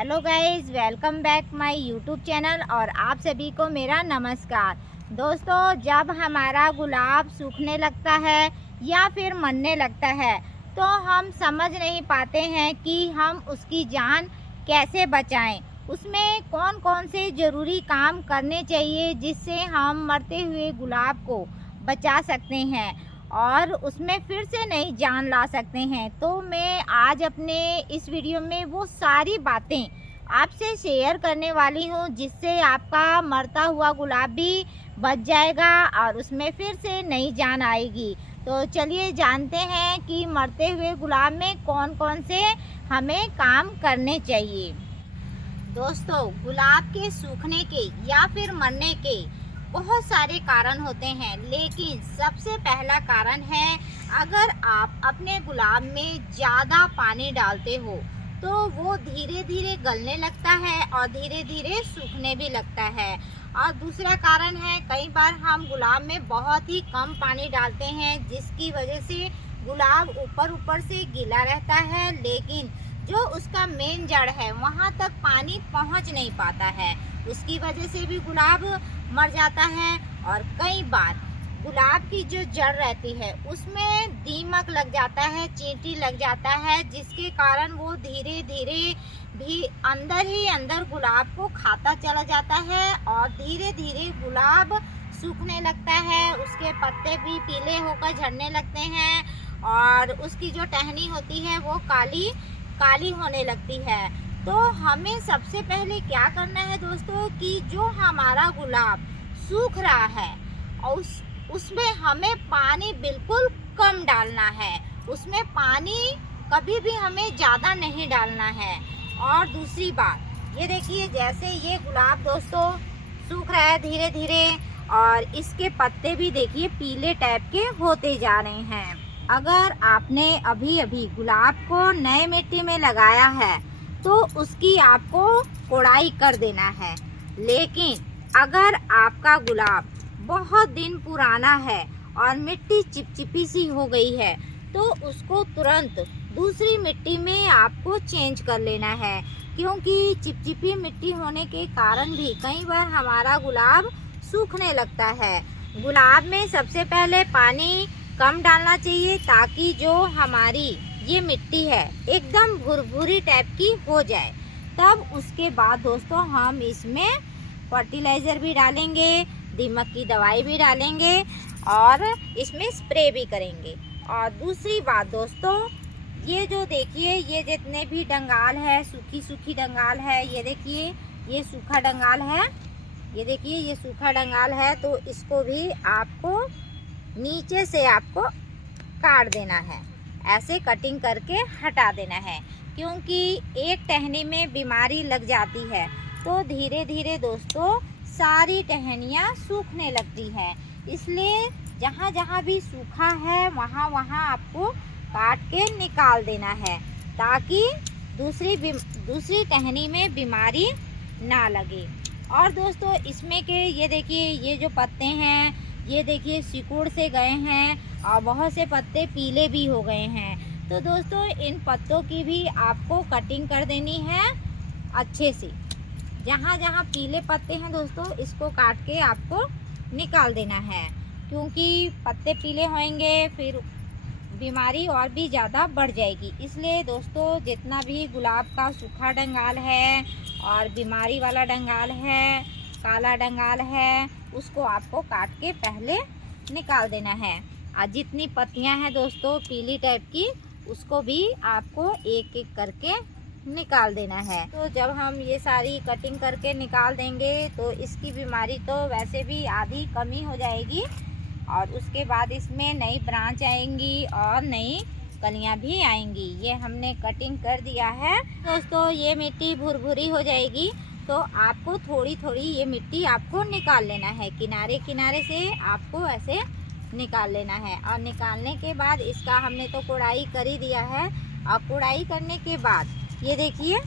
Hello guys, welcome back my YouTube channel और आप सभी को मेरा नमस्कार। दोस्तों, जब हमारा गुलाब सूखने लगता है या फिर मरने लगता है तो हम समझ नहीं पाते हैं कि हम उसकी जान कैसे बचाएं। उसमें कौन कौन से ज़रूरी काम करने चाहिए जिससे हम मरते हुए गुलाब को बचा सकते हैं और उसमें फिर से नई जान ला सकते हैं। तो मैं आज अपने इस वीडियो में वो सारी बातें आपसे शेयर करने वाली हूँ जिससे आपका मरता हुआ गुलाब भी बच जाएगा और उसमें फिर से नई जान आएगी। तो चलिए जानते हैं कि मरते हुए गुलाब में कौन कौन से हमें काम करने चाहिए। दोस्तों, गुलाब के सूखने के या फिर मरने के बहुत सारे कारण होते हैं, लेकिन सबसे पहला कारण है अगर आप अपने गुलाब में ज़्यादा पानी डालते हो तो वो धीरे धीरे गलने लगता है और धीरे धीरे सूखने भी लगता है। और दूसरा कारण है कई बार हम गुलाब में बहुत ही कम पानी डालते हैं जिसकी वजह से गुलाब ऊपर से गीला रहता है, लेकिन जो उसका मेन जड़ है वहाँ तक पानी पहुँच नहीं पाता है। उसकी वजह से भी गुलाब मर जाता है। और कई बार गुलाब की जो जड़ रहती है उसमें दीमक लग जाता है, चींटी लग जाता है, जिसके कारण वो धीरे धीरे भी अंदर ही अंदर गुलाब को खाता चला जाता है और धीरे धीरे गुलाब सूखने लगता है। उसके पत्ते भी पीले होकर झड़ने लगते हैं और उसकी जो टहनी होती है वो काली काली होने लगती है। तो हमें सबसे पहले क्या करना है दोस्तों कि जो हमारा गुलाब सूख रहा है और उसमें हमें पानी बिल्कुल कम डालना है। उसमें पानी कभी भी हमें ज़्यादा नहीं डालना है। और दूसरी बात, ये देखिए जैसे ये गुलाब दोस्तों सूख रहा है धीरे धीरे और इसके पत्ते भी देखिए पीले टाइप के होते जा रहे हैं। अगर आपने अभी अभी गुलाब को नए मिट्टी में लगाया है तो उसकी आपको कोड़ाई कर देना है। लेकिन अगर आपका गुलाब बहुत दिन पुराना है और मिट्टी चिपचिपी सी हो गई है तो उसको तुरंत दूसरी मिट्टी में आपको चेंज कर लेना है, क्योंकि चिपचिपी मिट्टी होने के कारण भी कई बार हमारा गुलाब सूखने लगता है। गुलाब में सबसे पहले पानी कम डालना चाहिए ताकि जो हमारी ये मिट्टी है एकदम भुरभुरी टाइप की हो जाए। तब उसके बाद दोस्तों हम इसमें फर्टिलाइज़र भी डालेंगे, दीमक की दवाई भी डालेंगे और इसमें स्प्रे भी करेंगे। और दूसरी बात दोस्तों, ये जो देखिए ये जितने भी डंगाल है, सूखी सूखी डंगाल है, ये देखिए ये सूखा डंगाल है, ये देखिए ये सूखा डंगाल है, तो इसको भी आपको नीचे से आपको काट देना है, ऐसे कटिंग करके हटा देना है, क्योंकि एक टहनी में बीमारी लग जाती है तो धीरे धीरे दोस्तों सारी टहनियाँ सूखने लगती है। इसलिए जहाँ जहाँ भी सूखा है वहाँ वहाँ आपको काट के निकाल देना है ताकि दूसरी टहनी में बीमारी ना लगे। और दोस्तों इसमें के ये देखिए ये जो पत्ते हैं ये देखिए सिकुड़ से गए हैं और बहुत से पत्ते पीले भी हो गए हैं। तो दोस्तों इन पत्तों की भी आपको कटिंग कर देनी है अच्छे से। जहाँ जहाँ पीले पत्ते हैं दोस्तों इसको काट के आपको निकाल देना है, क्योंकि पत्ते पीले होंगे फिर बीमारी और भी ज़्यादा बढ़ जाएगी। इसलिए दोस्तों जितना भी गुलाब का सूखा डंगाल है और बीमारी वाला डंगाल है, काला डंगाल है, उसको आपको काट के पहले निकाल देना है। और जितनी पत्तियां हैं दोस्तों पीली टाइप की उसको भी आपको एक एक करके निकाल देना है। तो जब हम ये सारी कटिंग करके निकाल देंगे तो इसकी बीमारी तो वैसे भी आधी कमी हो जाएगी और उसके बाद इसमें नई ब्रांच आएंगी और नई कलियां भी आएंगी। ये हमने कटिंग कर दिया है दोस्तों। ये मिट्टी भुरभुरी हो जाएगी तो आपको थोड़ी थोड़ी ये मिट्टी आपको निकाल लेना है, किनारे किनारे से आपको ऐसे निकाल लेना है। और निकालने के बाद इसका हमने तो कोड़ाई कर ही दिया है। और कोड़ाई करने के बाद ये देखिए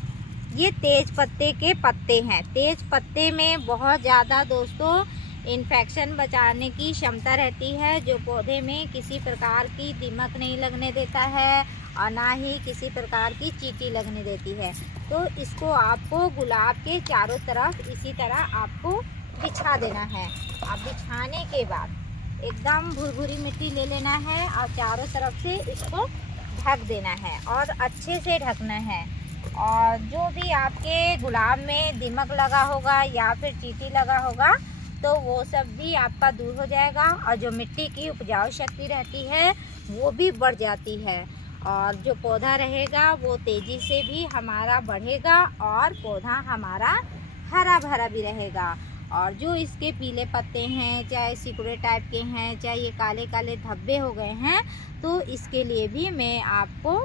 ये तेज पत्ते के पत्ते हैं। तेज पत्ते में बहुत ज़्यादा दोस्तों इन्फेक्शन बचाने की क्षमता रहती है, जो पौधे में किसी प्रकार की दीमक नहीं लगने देता है और ना ही किसी प्रकार की चींटी लगने देती है। तो इसको आपको गुलाब के चारों तरफ इसी तरह आपको बिछा देना है। अब बिछाने के बाद एकदम भुरभुरी मिट्टी ले लेना है और चारों तरफ से इसको ढक देना है और अच्छे से ढकना है। और जो भी आपके गुलाब में दीमक लगा होगा या फिर चींटी लगा होगा तो वो सब भी आपका दूर हो जाएगा और जो मिट्टी की उपजाऊ शक्ति रहती है वो भी बढ़ जाती है और जो पौधा रहेगा वो तेज़ी से भी हमारा बढ़ेगा और पौधा हमारा हरा भरा भी रहेगा। और जो इसके पीले पत्ते हैं, चाहे सिकुड़े टाइप के हैं, चाहे ये काले काले धब्बे हो गए हैं, तो इसके लिए भी मैं आपको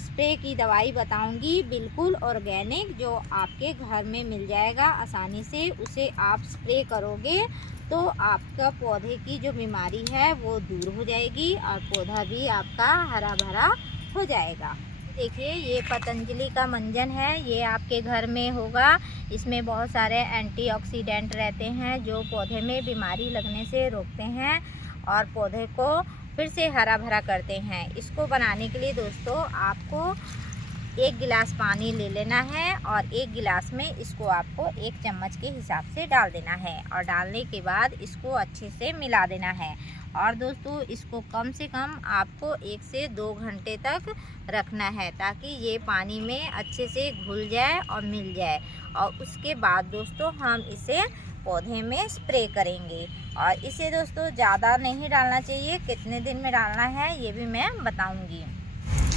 स्प्रे की दवाई बताऊंगी, बिल्कुल ऑर्गेनिक, जो आपके घर में मिल जाएगा आसानी से। उसे आप स्प्रे करोगे तो आपका पौधे की जो बीमारी है वो दूर हो जाएगी और पौधा भी आपका हरा भरा हो जाएगा। देखिए ये पतंजलि का मंजन है, ये आपके घर में होगा। इसमें बहुत सारे एंटीऑक्सीडेंट रहते हैं जो पौधे में बीमारी लगने से रोकते हैं और पौधे को फिर से हरा भरा करते हैं। इसको बनाने के लिए दोस्तों आपको 1 गिलास पानी ले लेना है और 1 गिलास में इसको आपको 1 चम्मच के हिसाब से डाल देना है और डालने के बाद इसको अच्छे से मिला देना है। और दोस्तों इसको कम से कम आपको 1 से 2 घंटे तक रखना है ताकि ये पानी में अच्छे से घुल जाए और मिल जाए। और उसके बाद दोस्तों हम इसे पौधे में स्प्रे करेंगे। और इसे दोस्तों ज़्यादा नहीं डालना चाहिए, कितने दिन में डालना है ये भी मैं बताऊंगी।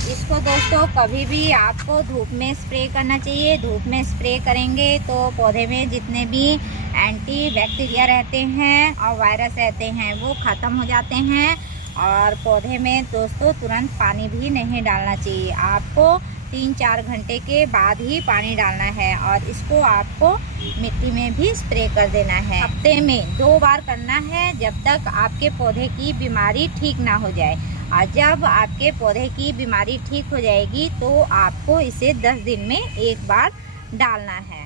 इसको दोस्तों कभी भी आपको धूप में स्प्रे करना चाहिए। धूप में स्प्रे करेंगे तो पौधे में जितने भी एंटी बैक्टीरिया रहते हैं और वायरस रहते हैं वो ख़त्म हो जाते हैं। और पौधे में दोस्तों तुरंत पानी भी नहीं डालना चाहिए, आपको 3-4 घंटे के बाद ही पानी डालना है। और इसको आपको मिट्टी में भी स्प्रे कर देना है। हफ्ते में 2 बार करना है जब तक आपके पौधे की बीमारी ठीक ना हो जाए। और जब आपके पौधे की बीमारी ठीक हो जाएगी तो आपको इसे 10 दिन में 1 बार डालना है।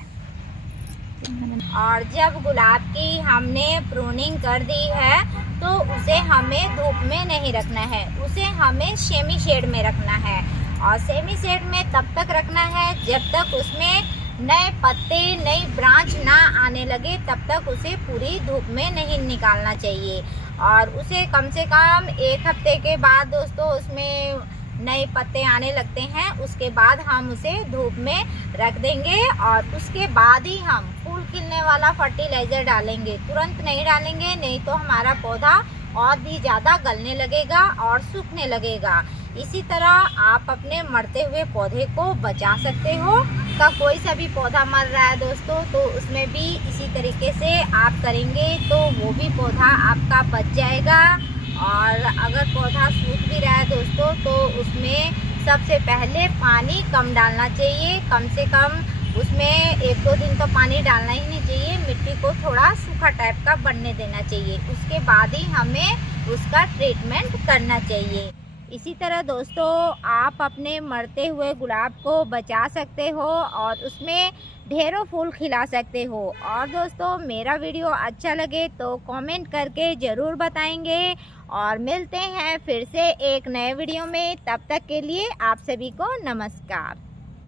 और जब गुलाब की हमने प्रूनिंग कर दी है तो उसे हमें धूप में नहीं रखना है, उसे हमें सेमी शेड में रखना है। और सेमी शेड में तब तक रखना है जब तक उसमें नए पत्ते, नई ब्रांच ना आने लगे, तब तक उसे पूरी धूप में नहीं निकालना चाहिए। और उसे कम से कम 1 हफ्ते के बाद दोस्तों उसमें नए पत्ते आने लगते हैं, उसके बाद हम उसे धूप में रख देंगे और उसके बाद ही हम फूल खिलने वाला फर्टिलाइज़र डालेंगे। तुरंत नहीं डालेंगे, नहीं तो हमारा पौधा और भी ज़्यादा गलने लगेगा और सूखने लगेगा। इसी तरह आप अपने मरते हुए पौधे को बचा सकते हो। का कोई सा भी पौधा मर रहा है दोस्तों तो उसमें भी इसी तरीके से आप करेंगे तो वो भी पौधा आपका बच जाएगा। और अगर पौधा सूख भी रहा है दोस्तों तो उसमें सबसे पहले पानी कम डालना चाहिए, कम से कम उसमें 1-2 दिन तो पानी डालना ही नहीं चाहिए, मिट्टी को थोड़ा सूखा टाइप का बनने देना चाहिए, उसके बाद ही हमें उसका ट्रीटमेंट करना चाहिए। इसी तरह दोस्तों आप अपने मरते हुए गुलाब को बचा सकते हो और उसमें ढेरों फूल खिला सकते हो। और दोस्तों मेरा वीडियो अच्छा लगे तो कमेंट करके ज़रूर बताएंगे और मिलते हैं फिर से एक नए वीडियो में। तब तक के लिए आप सभी को नमस्कार।